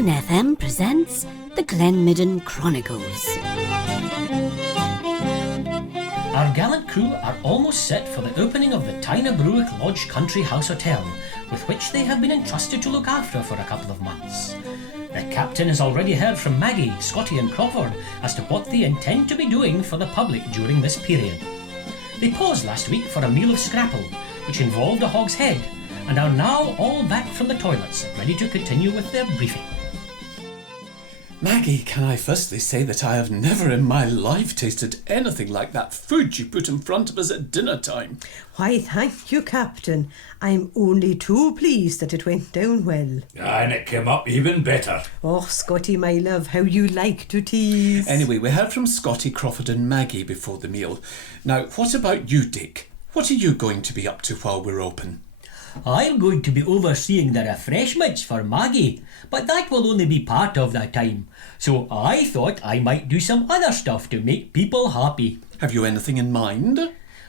Midden FM presents the Midden Chronicles. Our gallant crew are almost set for the opening of the Tynabrooke Lodge Country House Hotel, with which they have been entrusted to look after for a couple of months. The captain has already heard from Maggie, Scotty and Crawford as to what they intend to be doing for the public during this period. They paused last week for a meal of scrapple, which involved a hog's head, and are now all back from the toilets, ready to continue with their briefing. Maggie, can I firstly say that I have never in my life tasted anything like that food you put in front of us at dinner time. Why, thank you, Captain. I'm only too pleased that it went down well. And it came up even better. Oh, Scotty, my love, how you like to tease. Anyway, we heard from Scotty, Crawford and Maggie before the meal. Now, what about you, Dick? What are you going to be up to while we're open? I'm going to be overseeing the refreshments for Maggie, but that will only be part of the time. So I thought I might do some other stuff to make people happy. Have you anything in mind?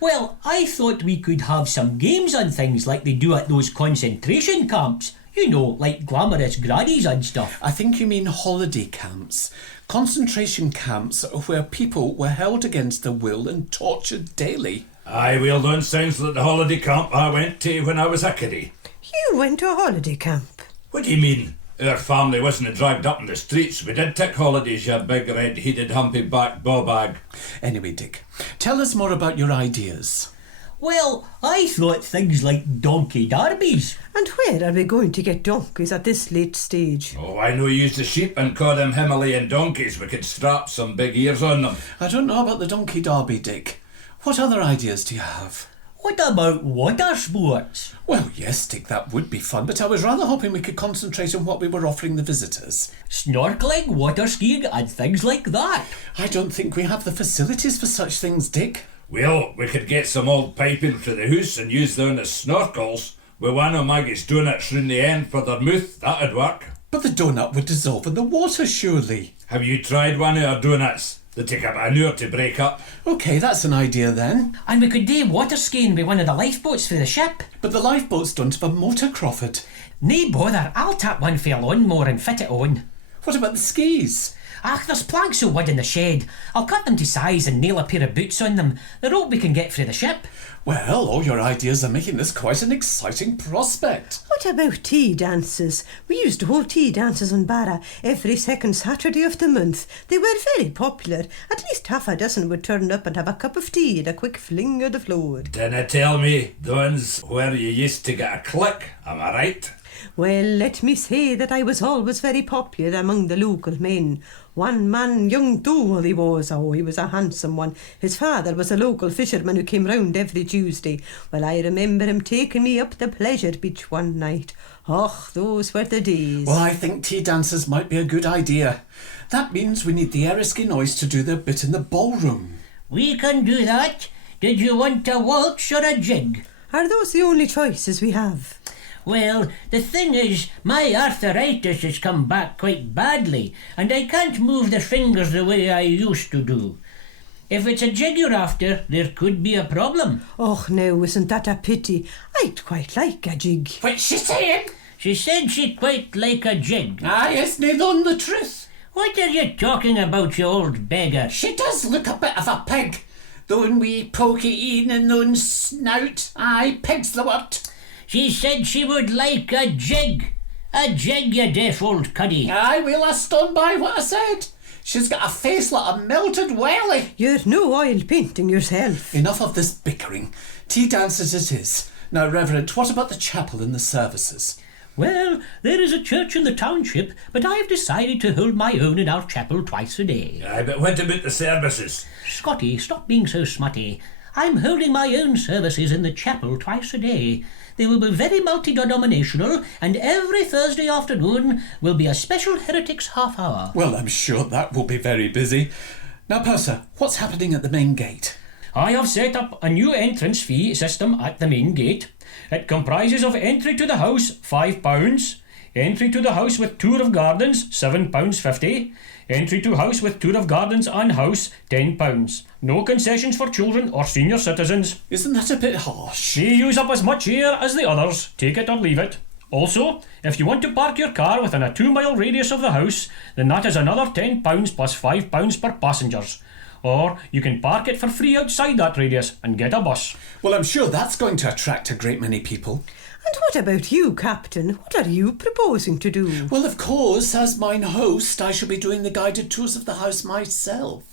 Well, I thought we could have some games and things like they do at those concentration camps. You know, like glamorous grannies and stuff. I think you mean holiday camps. Concentration camps where people were held against their will and tortured daily. Aye, well done. Sounds like the holiday camp I went to when I was a kiddie. You went to a holiday camp? What do you mean? Our family wasn't dragged up in the streets. We did take holidays, you big red-headed humpy-backed bawbag. Anyway, Dick, tell us more about your ideas. Well, I thought things like donkey derbies. And where are we going to get donkeys at this late stage? Oh, I know use the sheep and call them Himalayan donkeys. We could strap some big ears on them. I don't know about the donkey derby, Dick. What other ideas do you have? What about water sports? Well, yes, Dick, that would be fun, but I was rather hoping we could concentrate on what we were offering the visitors. Snorkeling, water skiing and things like that. I don't think we have the facilities for such things, Dick. Well, we could get some old piping for the house and use them as snorkels. With one of Maggie's donuts round the end for their mouth, that'd work. But the donut would dissolve in the water, surely. Have you tried one of our donuts? They take about an hour to break up. OK, that's an idea then. And we could do water skiing with one of the lifeboats for the ship. But the lifeboats don't have a motor, Crawford. Nae bother, I'll tap one for a lawnmower and fit it on. What about the skis? There's planks of wood in the shed. I'll cut them to size and nail a pair of boots on them. The rope we can get for the ship. Well, all your ideas are making this quite an exciting prospect. What about tea dances? We used to hold tea dances in Barra every second Saturday of the month. They were very popular. At least half a dozen would turn up and have a cup of tea and a quick fling of the floor. Dinna tell me, the ones where you used to get a click, am I right? Well, let me say that I was always very popular among the local men. One man, young Dool he was. Oh, he was a handsome one. His father was a local fisherman who came round every Tuesday. Well, I remember him taking me up the Pleasure Beach one night. Och, those were the days. Well, I think tea dances might be a good idea. That means we need the Eriskinois to do their bit in the ballroom. We can do that. Did you want a waltz or a jig? Are those the only choices we have? Well, the thing is, my arthritis has come back quite badly, and I can't move the fingers the way I used to do. If it's a jig you're after, there could be a problem. Oh, no, isn't that a pity? I'd quite like a jig. What's she saying? She said she'd quite like a jig. Yes, nae on the truth. What are you talking about, you old beggar? She does look a bit of a pig. Though wee pokey een and thon snout. Aye, pig's the word. She said she would like a jig. A jig, you deaf old cuddy. Aye, well, I stand by what I said. She's got a face like a melted whaley. You're no oil painting yourself. Enough of this bickering. Tea dances it is. Now, Reverend, what about the chapel and the services? Well, there is a church in the township, but I have decided to hold my own in our chapel twice a day. Aye, but what about the services? Scotty, stop being so smutty. I'm holding my own services in the chapel twice a day. They will be very multi-denominational, and every Thursday afternoon will be a special heretics half hour. Well, I'm sure that will be very busy. Now, Purser, what's happening at the main gate? I have set up a new entrance fee system at the main gate. It comprises of entry to the house, £5, entry to the house with tour of gardens, £7.50, entry to house with tour of gardens and house, £10. No concessions for children or senior citizens. Isn't that a bit harsh? They use up as much here as the others. Take it or leave it. Also, if you want to park your car within a 2-mile radius of the house, then that is another £10 plus £5 per passengers. Or you can park it for free outside that radius and get a bus. Well, I'm sure that's going to attract a great many people. And what about you, Captain? What are you proposing to do? Well, of course, as mine host, I shall be doing the guided tours of the house myself.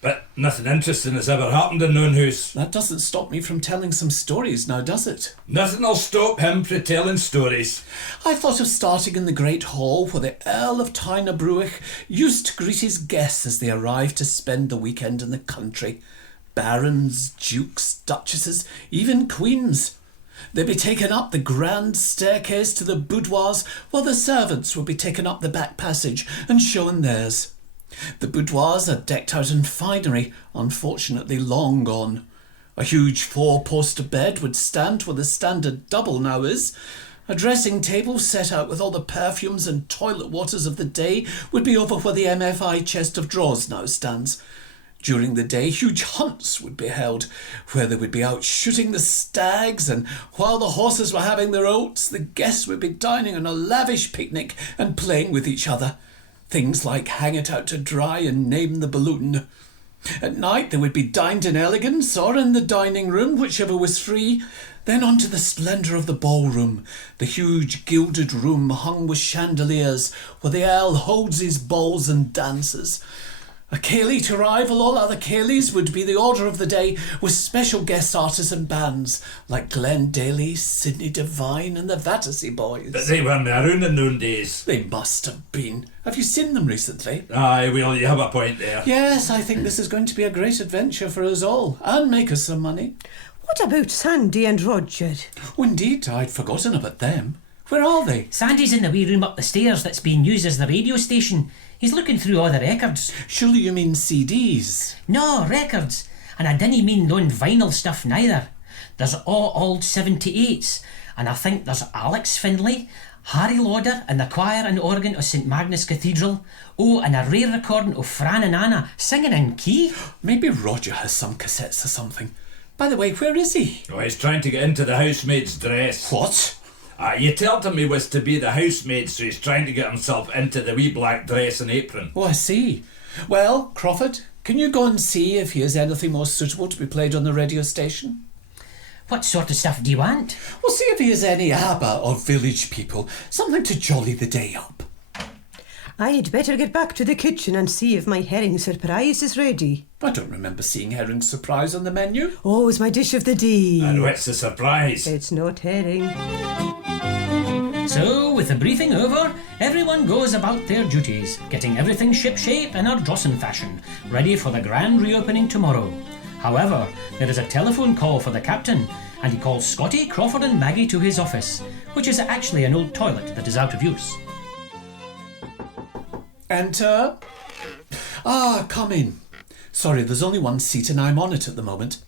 But nothing interesting has ever happened in Noon House. That doesn't stop me from telling some stories now, does it? Nothing'll stop him from telling stories. I thought of starting in the great hall where the Earl of Tyne-Bruich used to greet his guests as they arrived to spend the weekend in the country. Barons, dukes, duchesses, even queens. They'd be taken up the grand staircase to the boudoirs, while the servants would be taken up the back passage and shown theirs. The boudoirs are decked out in finery, unfortunately long gone. A huge 4-poster bed would stand where the standard double now is. A dressing table set out with all the perfumes and toilet waters of the day would be over where the MFI chest of drawers now stands. During the day, huge hunts would be held, where they would be out shooting the stags, and while the horses were having their oats, the guests would be dining on a lavish picnic and playing with each other. Things like hang it out to dry and name the balloon. At night they would be dined in elegance or in the dining room, whichever was free. Then on to the splendour of the ballroom, the huge gilded room hung with chandeliers, where the Earl holds his balls and dances. A ceilidh to rival all other ceilidhs would be the order of the day, with special guest artists and bands like Glen, Sidney Devine and the Battersea Boys. But they weren't around in Noon days. They must have been. Have you seen them recently? Aye, well, you have a point there. Yes, I think this is going to be a great adventure for us all, and make us some money. What about Sandy and Roger? Oh, indeed, I'd forgotten about them. Where are they? Sandy's in the wee room up the stairs that's being used as the radio station. He's looking through all the records. Surely you mean CDs? No, records. And I didn't mean non vinyl stuff neither. There's all old 78s, and I think there's Alex Findlay, Harry Lauder and the choir and organ of St Magnus Cathedral. Oh, and a rare recording of Fran and Anna singing in key. Maybe Roger has some cassettes or something. By the way, where is he? Oh, he's trying to get into the housemaid's dress. What? You told him he was to be the housemaid, so he's trying to get himself into the wee black dress and apron. Oh, I see. Well, Crawford, can you go and see if he has anything more suitable to be played on the radio station? What sort of stuff do you want? Well, see if he has any ABBA or Village People, something to jolly the day up. I'd better get back to the kitchen and see if my herring surprise is ready. I don't remember seeing herring surprise on the menu. Oh, it's my dish of the day. And what's the surprise? It's not herring. So, with the briefing over, everyone goes about their duties, getting everything shipshape in our Dawson fashion, ready for the grand reopening tomorrow. However, there is a telephone call for the captain, and he calls Scotty, Crawford and Maggie to his office, which is actually an old toilet that is out of use. Enter. Come in. Sorry, there's only one seat and I'm on it at the moment.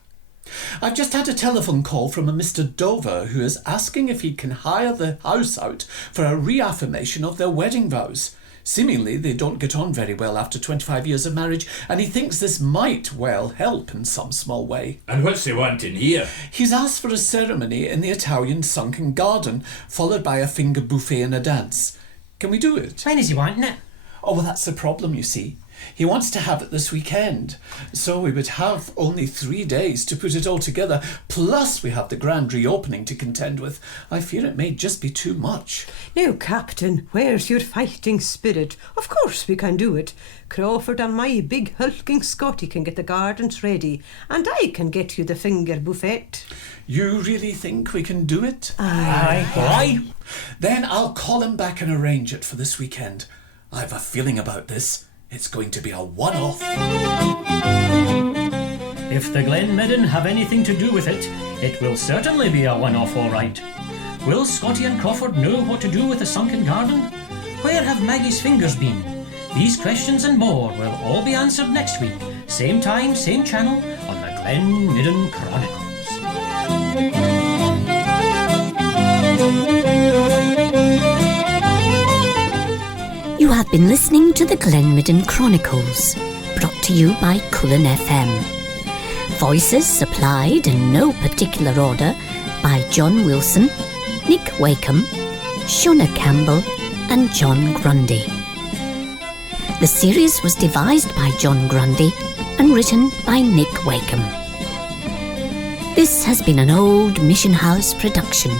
I've just had a telephone call from a Mr. Dover who is asking if he can hire the house out for a reaffirmation of their wedding vows. Seemingly they don't get on very well after 25 years of marriage, and he thinks this might well help in some small way. And what's he wanting here? He's asked for a ceremony in the Italian sunken garden, followed by a finger buffet and a dance. Can we do it? When is he wanting it? Oh, well, that's the problem, you see. He wants to have it this weekend, so we would have only 3 days to put it all together, plus we have the grand reopening to contend with. I fear it may just be too much. Now, Captain, where's your fighting spirit? Of course we can do it. Crawford and my big hulking Scotty can get the gardens ready, and I can get you the finger buffet. You really think we can do it? Aye. Then I'll call him back and arrange it for this weekend. I've a feeling about this. It's going to be a one-off. If the Glen Midden have anything to do with it, it will certainly be a one-off, all right. Will Scotty and Crawford know what to do with the sunken garden? Where have Maggie's fingers been? These questions and more will all be answered next week. Same time, same channel, on the Glen Midden Chronicles. You have been listening to the Glen Midden Chronicles, brought to you by Cullen FM. Voices supplied in no particular order by John Wilson, Nick Wakeham, Shona Campbell and John Grundy. The series was devised by John Grundy and written by Nick Wakeham. This has been an Old Mission House production.